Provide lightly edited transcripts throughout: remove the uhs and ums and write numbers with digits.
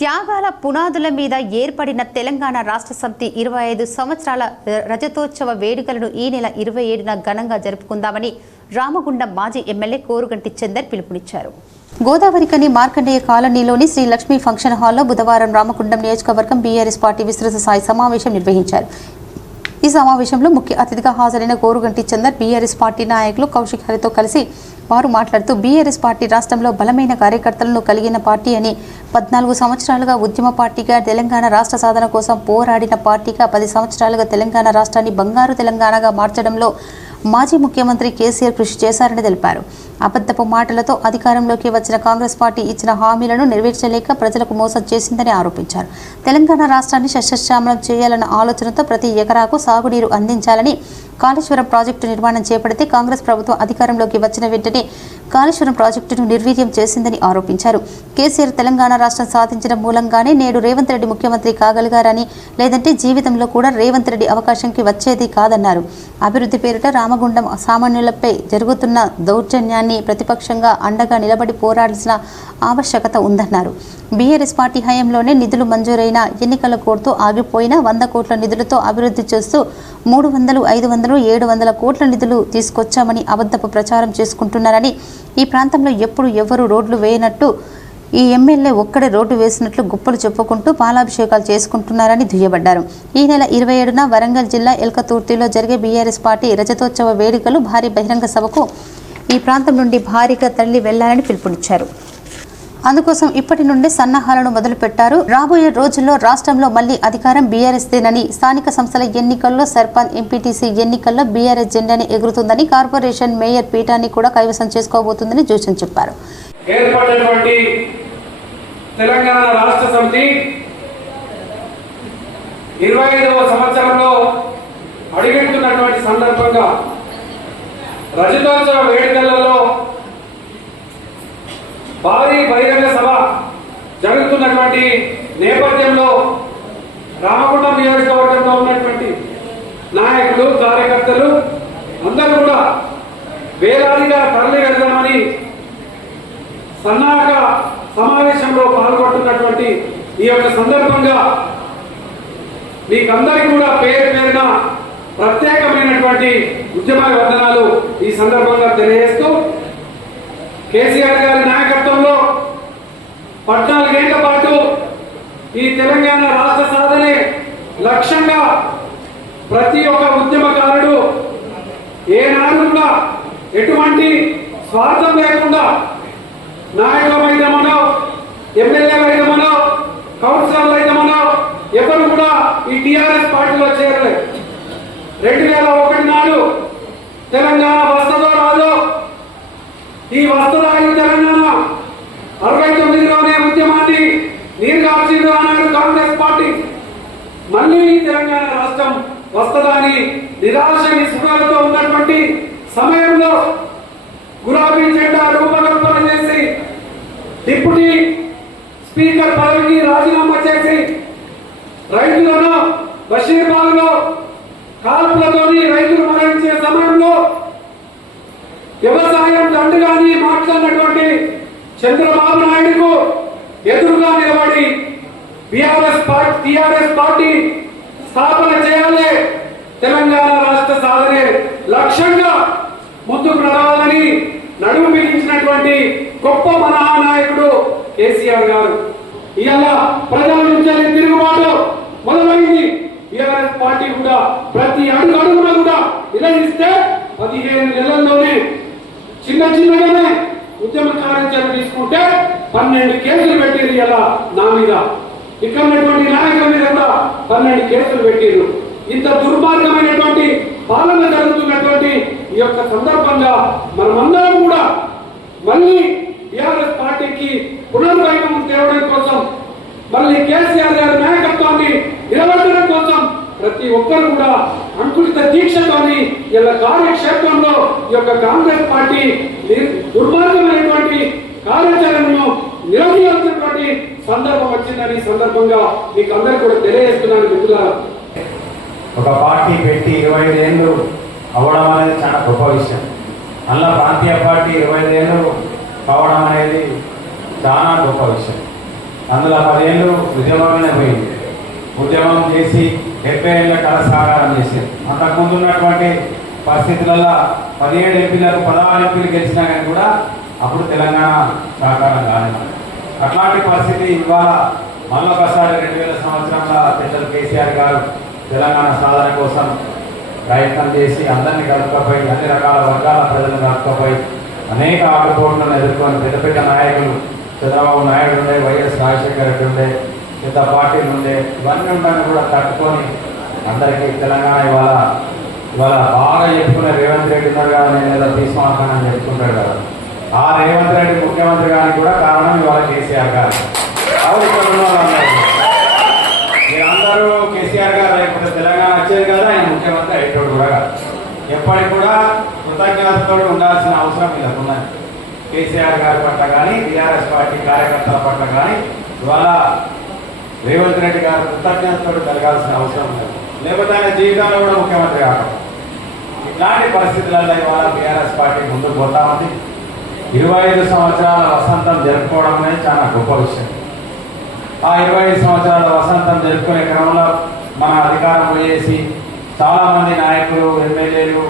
త్యాగాల పునాదుల మీద ఏర్పడిన తెలంగాణ రాష్ట్ర సమితి 25 సంవత్సరాల రజతోత్సవ వేడుకలను ఈ నెల 27న ఘనంగా జరుపుకుందామని రామగుండం మాజీ ఎమ్మెల్యే కోరుగంటి చందర్ పిలుపునిచ్చారు. గోదావరికని మార్కండేయ కాలనీలోని శ్రీ లక్ష్మీ ఫంక్షన్ హాల్లో బుధవారం రామగుండం నియోజకవర్గం బీఆర్ఎస్ పార్టీ విస్తృత స్థాయి సమావేశం నిర్వహించారు. ఈ సమావేశంలో ముఖ్య అతిథిగా హాజరైన కోరుగంటి చందర్ బీఆర్ఎస్ పార్టీ నాయకులు కౌశిక్ హరితో కలిసి వారు మాట్లాడుతూ బీఆర్ఎస్ పార్టీ రాష్ట్రంలో బలమైన కార్యకర్తలను కలిగిన పార్టీ అని 14 సంవత్సరాలుగా ఉద్యమ పార్టీగా తెలంగాణ రాష్ట్ర సాధన కోసం పోరాడిన పార్టీగా 10 సంవత్సరాలుగా తెలంగాణ రాష్ట్రాన్ని బంగారు తెలంగాణగా మార్చడంలో మాజీ ముఖ్యమంత్రి కేసీఆర్ కృషి చేశారని తెలిపారు. అబద్ధపు మాటలతో అధికారంలోకి వచ్చిన కాంగ్రెస్ పార్టీ ఇచ్చిన హామీలను నెరవేర్చలేక ప్రజలకు మోసం చేసిందని ఆరోపించారు. తెలంగాణ రాష్ట్రాన్ని సస్యశ్యామలం చేయాలన్న ఆలోచనతో ప్రతి ఎకరాకు సాగునీరు అందించాలని కాళేశ్వరం ప్రాజెక్టు నిర్మాణం చేపడితే కాంగ్రెస్ ప్రభుత్వం అధికారంలోకి వచ్చిన వెంటనే కాళేశ్వరం ప్రాజెక్టును నిర్వీర్యం చేసిందని ఆరోపించారు. కేసీఆర్ తెలంగాణ రాష్ట్రం సాధించిన మూలంగానే నేడు రేవంత్ రెడ్డి ముఖ్యమంత్రి కాగలిగారని, లేదంటే జీవితంలో కూడా రేవంత్ రెడ్డి అవకాశంకి వచ్చేది కాదన్నారు. అభివృద్ధి పేరిట రామగుండం సామాన్యులపై జరుగుతున్న దౌర్జన్యాన్ని ప్రతిపక్షంగా అండగా నిలబడి పోరాడాల్సిన ఆవశ్యకత ఉందన్నారు. బీఆర్ఎస్ పార్టీ హయాంలోనే నిధులు మంజూరైన ఎన్నికల కోర్టు ఆగిపోయిన 100 కోట్ల నిధులతో అభివృద్ధి చేస్తూ 300, 500, 700 కోట్ల నిధులు తీసుకొచ్చామని అబద్ధపు ప్రచారం చేసుకుంటున్నారని, ఈ ప్రాంతంలో ఎప్పుడు ఎవరు రోడ్లు వేయనట్టు ఈ ఎమ్మెల్యే ఒక్కడే రోడ్డు వేసినట్లు గుప్పలు చెప్పుకుంటూ పాలాభిషేకాలు చేసుకుంటున్నారని దుయ్యబడ్డారు. ఈ నెల 27న వరంగల్ జిల్లా ఎల్కతుర్తిలో జరిగే బీఆర్ఎస్ పార్టీ రజతోత్సవ వేడుకలు భారీ బహిరంగ సభకు ఈ ప్రాంతం నుండి భారీగా తరలి వెళ్లాలని పిలుపునిచ్చారు. అందుకోసం ఇప్పటి నుండే సన్నాహాలను మొదలుపెట్టారు. రాబోయే రోజుల్లో రాష్ట్రంలో మళ్లీ అధికారం బీఆర్ఎస్దేనని, స్థానిక సంస్థల ఎన్నికల్లో సర్పంచ్, ఎంపీటీసీ ఎన్నికల్లో బీఆర్ఎస్ జెండాని ఎగురుతుందని, కార్పొరేషన్ మేయర్ పీఠాన్ని కూడా కైవసం చేసుకోబోతుందని జోషన్ చెప్పారు. ఏర్పడినటువంటి తెలంగాణ రాష్ట్ర సమితి 25వ సంవత్సరంలో అడుగెడుతున్నటువంటి సందర్భంగా రజతోత్సవ వేడుకలలో భారీ బహిరంగ సభ జరుగుతున్నటువంటి నేపథ్యంలో రామగుండం నియోజకవర్గంలో ఉన్నటువంటి నాయకులు, కార్యకర్తలు అందరూ కూడా వేలాదిగా తరలి వెళ్దామని సన్నాహక సమావేశంలో పాల్గొంటున్నటువంటి ఈ యొక్క సందర్భంగా మీకందరికీ కూడా పేరు పేరున ప్రత్యేకమైనటువంటి ఉద్యమ వందనాలు ఈ సందర్భంగా తెలియజేస్తూ, కేసీఆర్ గారి నాయకత్వంలో 14 ఏళ్ల పాటు ఈ తెలంగాణ రాష్ట్ర సాధనే లక్ష్యంగా ప్రతి ఒక్క ఉద్యమకారుడు ఏనాడు కూడా ఎటువంటి స్వార్థం లేకుండా నాయకులమైదమనో, ఎమ్మెల్యేలైదమనో, కౌన్సిలర్లైదమనో ఎవరు కూడా ఈ టీఆర్ఎస్ పార్టీలో చేరలేదు. 2001 నాడు తెలంగాణ వస్తుందో రాదో, ఈ వస్తురాయు తెలంగాణ 69లోనే ఉద్యమాన్ని నీరుగార్చింది అన్నాడు కాంగ్రెస్ పార్టీ. మళ్ళీ తెలంగాణ రాష్ట్రం వస్తుందని నిరాశ నిస్పృహలతో ఉన్నటువంటి సమయంలో గులాబీ జెండా రూపకల్పన చేసి డిప్యూటీ స్పీకర్ పదవికి రాజీనామా చేసి రైతులను బషీర్బాగ్లో కాల్పులతోని రైతులు మరణించే సమయంలో వ్యవసాయం దండుగాని మాట్లాడినటువంటి చంద్రబాబు నాయుడుకు ఎదురుగా నిలబడి టీఆర్ఎస్ పార్టీ స్థాపన చేయాలి, తెలంగాణ రాష్ట్ర సాధనే లక్ష్యంగా ముందుకు నడవాలని నడుము బిగించినటువంటి గొప్ప మహానాయకుడు కేసీఆర్ గారు. ఇవాళ ప్రజల నుంచి తిరుగుబాటు మొదలైంది. టీఆర్ఎస్ పార్టీ కూడా ప్రతి అడుగున కూడా నిలదీస్తే 15 నెలల్లోనే చిన్నగానే ఉద్యమ కార్యాచరణ తీసుకుంటే 12 కేసులు పెట్టిరు. ఇలా నా మీద, ఇక్కడ ఉన్నటువంటి నాయకుల మీద కూడా 12 కేసులు పెట్టిరు. ఇంత దుర్మార్గమైనటువంటి పాలన జరుగుతున్నటువంటి ఈ యొక్క సందర్భంగా మనమందరం కూడా మళ్ళీ టీఆర్ఎస్ పార్టీకి పునర్వైభవం తేవడం కోసం, మళ్ళీ కేసీఆర్ గారి నాయకత్వాన్ని నిలబెట్టడం కోసం ప్రతి ఒక్కరు కూడా అంకులిత దీక్షతోని ఇలా కార్యక్షేత్రంలో ఈ యొక్క కాంగ్రెస్ పార్టీ దుర్మార్గమైనటువంటి కార్యాచరణను నిలదీయాల్సినటువంటి సందర్భం వచ్చిందని సందర్భంగా మీకు అందరికీ కూడా తెలియజేస్తున్నాను. మిత్రులారా, ఒక పార్టీ పెట్టి 25 ఏళ్ళు అవ్వడం అనేది చాలా గొప్ప విషయం. అలా ప్రాంతీయ పార్టీ 25 ఏళ్ళు కావడం అనేది చాలా గొప్ప విషయం. అందులో 10 ఏళ్ళు ఉద్యమంలోనే పోయింది. ఉద్యమం చేసి 70 ఏళ్ళ కళ సాకారం చేసింది. అంతకుముందు ఉన్నటువంటి పరిస్థితులలో 17 ఎంపీలకు 16 ఎంపీలు గెలిచినా కానీ కూడా అప్పుడు తెలంగాణ సాకారం కాలేదు. అట్లాంటి పరిస్థితి ఇవాళ మళ్ళొకసారి 2000 సంవత్సరంలో పెద్దలు కేసీఆర్ గారు తెలంగాణ సాధన కోసం ప్రయత్నం చేసి అందరినీ కలుపుకపోయి అన్ని రకాల వర్గాల ప్రజలను కలుపుకపోయి అనేక ఆటుపోట్లను ఎదుర్కొని పెద్ద పెద్ద నాయకులు చంద్రబాబు నాయుడు ఉండే, వైఎస్ రాజశేఖర రెడ్డి ఉండే, పెద్ద పార్టీలు ఉండే, ఇవన్నీ ఉండని కూడా తట్టుకొని అందరికీ తెలంగాణ ఇవాళ బాగా చెప్పుకునే రేవంత్ రెడ్డి ఉన్నారు కదా, నేను ఏదో తీసుకుంటానని చెప్పుకుంటాడు కదా. ఆ రేవంత్ రెడ్డి ముఖ్యమంత్రి గారికి కూడా కారణం ఇవాళ కేసీఆర్ గారు. మీరందరూ కేసీఆర్ గారు లేకపోతే తెలంగాణ వచ్చేది కదా, ఆయన ముఖ్యమంత్రి అయ్యేటోడు కూడా కాదు. ఎప్పటికి కూడా కృతజ్ఞతతో ఉండాల్సిన అవసరం ఇలా ఉన్నది. కేసీఆర్ గారి పట్ల కానీ టీఆర్ఎస్ పార్టీ కార్యకర్తల పట్ల కానీ ఇవాళ రేవంత్ రెడ్డి గారు కృతజ్ఞతతో కలగాల్సిన అవసరం లేదు. లేకపోతే ఆయన జీవితంలో కూడా ముఖ్యమంత్రి కావాలి. ఇట్లాంటి పరిస్థితులలో ఇవాళ టీఆర్ఎస్ పార్టీ ముందుకు పోతా ఉంది. 25 సంవత్సరాల వసంతం జరుపుకోవడం అనేది చాలా గొప్ప విషయం. ఆ 25 సంవత్సరాల వసంతం జరుపుకునే క్రమంలో మన అధికారం పోయేసి చాలామంది నాయకులు, ఎమ్మెల్యేలు,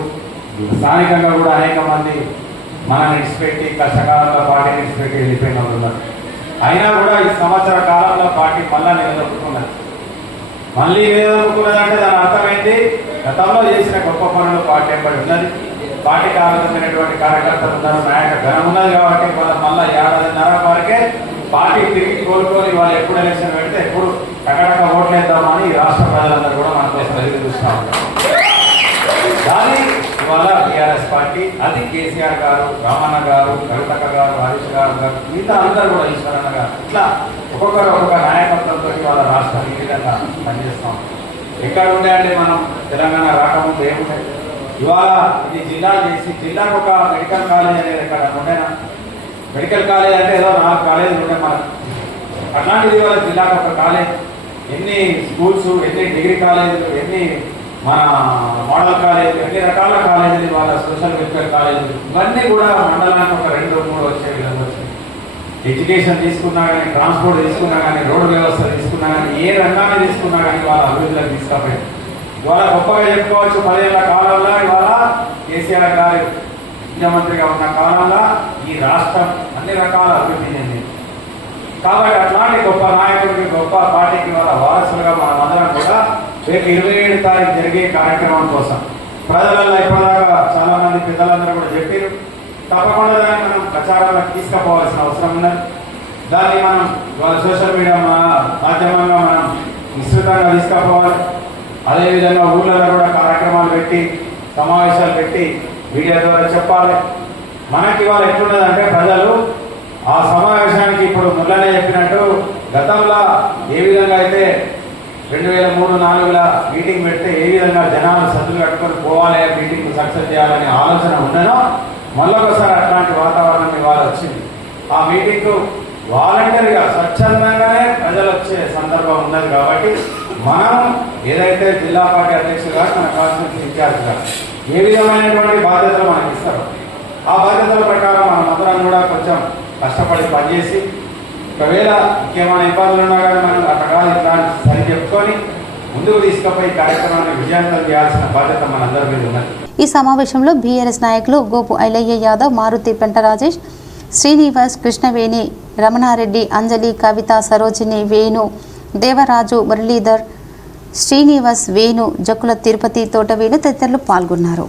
స్థానికంగా కూడా అనేక మంది మనల్ని విడిచిపెట్టి కష్టకాలంలో పార్టీ విడిచిపెట్టి వెళ్ళిపోయిన వాళ్ళు ఉన్నారు. అయినా కూడా ఈ సంవత్సర కాలంలో పార్టీ మళ్ళా నిలదొక్కున్నది. మళ్ళీ నిలదొక్కున్నదంటే దాని అర్థమైంది గతంలో చేసిన గొప్ప పనులు పార్టీ ఎప్పటి ఉన్నది. పార్టీకి ఆలోచించినటువంటి కార్యకర్తలు ఉన్నారు, నాయక ఘనం ఉన్నది కాబట్టి వాళ్ళ మళ్ళీ 1.5 వరకే పార్టీ తిరిగి కోలుకొని వాళ్ళు ఎప్పుడు ఎలక్షన్ పెడితే ఎప్పుడు టకటక ఓట్లేద్దామని ఈ రాష్ట్ర ప్రజలందరూ కూడా మన కోసం ఎదురు చూస్తూ ఉంటారు. కానీ ఇవాళ టీఆర్ఎస్ పార్టీ అది కేసీఆర్ గారు, రామన్న గారు, కవితక్క గారు, హరీష్ గారు మిగతా అందరూ కూడా ఈశ్వరన్న గారు ఇట్లా ఒక్కొక్క నాయకత్వంతో ఇవాళ రాష్ట్రం ఈ విధంగా పనిచేస్తాం. ఎక్కడ ఉండే అంటే మనం తెలంగాణ రాకముందు ఏముంటాయి. ఇవాళ ఇది జిల్లా చేసి జిల్లాకు ఒక మెడికల్ కాలేజ్ అనేది ఎక్కడ ఉండేనా? మెడికల్ కాలేజ్ అంటే ఏదో 4 కాలేజీలు ఉండే మనకు. అట్లాంటిది ఇవాళ జిల్లాకు ఒక కాలేజ్, ఎన్ని స్కూల్స్, ఎన్ని డిగ్రీ కాలేజీలు, ఎన్ని మన మోడల్ కాలేజీలు, ఎన్ని రకాల కాలేజీలు ఇవాళ సోషల్ వెల్ఫేర్ కాలేజీలు ఇవన్నీ కూడా మండలానికి ఒక 2-3 వచ్చే విధంగా వచ్చింది. ఎడ్యుకేషన్ తీసుకున్నా కానీ, ట్రాన్స్పోర్ట్ తీసుకున్నా కానీ, రోడ్డు వ్యవస్థ తీసుకున్నా కానీ, ఏ రంగాన్ని తీసుకున్నా కానీ వాళ్ళ అభివృద్ధిలోకి తీసుకపోయింది. ఇవాళ గొప్పగా చెప్పుకోవచ్చు. 10 ఏళ్ల కాలంలో ఇవాళ కేసీఆర్ గారు ముఖ్యమంత్రిగా ఉన్న కాలంలో ఈ రాష్ట్రం అన్ని రకాల అభివృద్ధి చెందింది. కాబట్టి అట్లాంటి గొప్ప నాయకుడికి, గొప్ప పార్టీకి వాళ్ళ వారసులుగా మనమందరం కూడా రేపు 27 తారీఖు జరిగే కార్యక్రమం కోసం ప్రజలలో ఇప్పటిదాకా చాలా మంది పెద్దలందరూ కూడా చెప్పారు. తప్పకుండా దాన్ని మనం ప్రచారంలో తీసుకుపోవాల్సిన అవసరం ఉన్నది. దాన్ని మనం వాళ్ళ సోషల్ మీడియా మాధ్యమంగా మనం విస్తృతంగా తీసుకుపోవాలి. అదేవిధంగా ఊళ్ళలో కూడా కార్యక్రమాలు పెట్టి, సమావేశాలు పెట్టి మీడియా ద్వారా చెప్పాలి. మనకి ఇవాళ ఎట్లున్నదంటే ప్రజలు ఆ సమావేశానికి ఇప్పుడు ముళ్ళనే చెప్పినట్టు గతంలో ఏ విధంగా అయితే 2003-2004 మీటింగ్ పెడితే ఏ విధంగా జనాలు సద్దులు కట్టుకొని పోవాలి, మీటింగ్ సక్సెస్ చేయాలనే ఆలోచన ఉండేనో మళ్ళొకసారి అట్లాంటి వాతావరణం ఇవాళ వచ్చింది. ఆ మీటింగ్కు వాలంటీర్గా స్వచ్ఛందంగానే ప్రజలు వచ్చే సందర్భం ఉన్నది. కాబట్టి మనం ఏదైతే జిల్లా పార్టీ అధ్యక్షులుగా, మన కాన్స్టిట్యూన్సీ ఇన్ఛార్జ్గా ఏ విధమైనటువంటి బాధ్యతలు మనకి ఇస్తారు, ఆ బాధ్యతల ప్రకారం మనం అందరం కూడా కొంచెం కష్టపడి పనిచేసి ఒకవేళ ముఖ్యమైన ఇబ్బందులు ఉన్నా కానీ మనం అక్కడ ఇట్లాంటి సరి చెప్పుకొని ముందుకు తీసుకుపోయి కార్యక్రమాన్ని విజయవంతం చేయాల్సిన బాధ్యత మనందరి మీద ఉన్నది. ఈ సమావేశంలో బీఆర్ఎస్ నాయకులు గోపు ఐలయ్య యాదవ్, మారుతి పెంట రాజేష్, శ్రీనివాస్, కృష్ణవేణి, రమణారెడ్డి, అంజలి, కవిత, సరోజిని, వేణు, దేవరాజు, మురళీధర్, శ్రీనివాస్, వేణు, జక్కుల తిరుపతి, తోటవేలు తదితరులు పాల్గొన్నారు.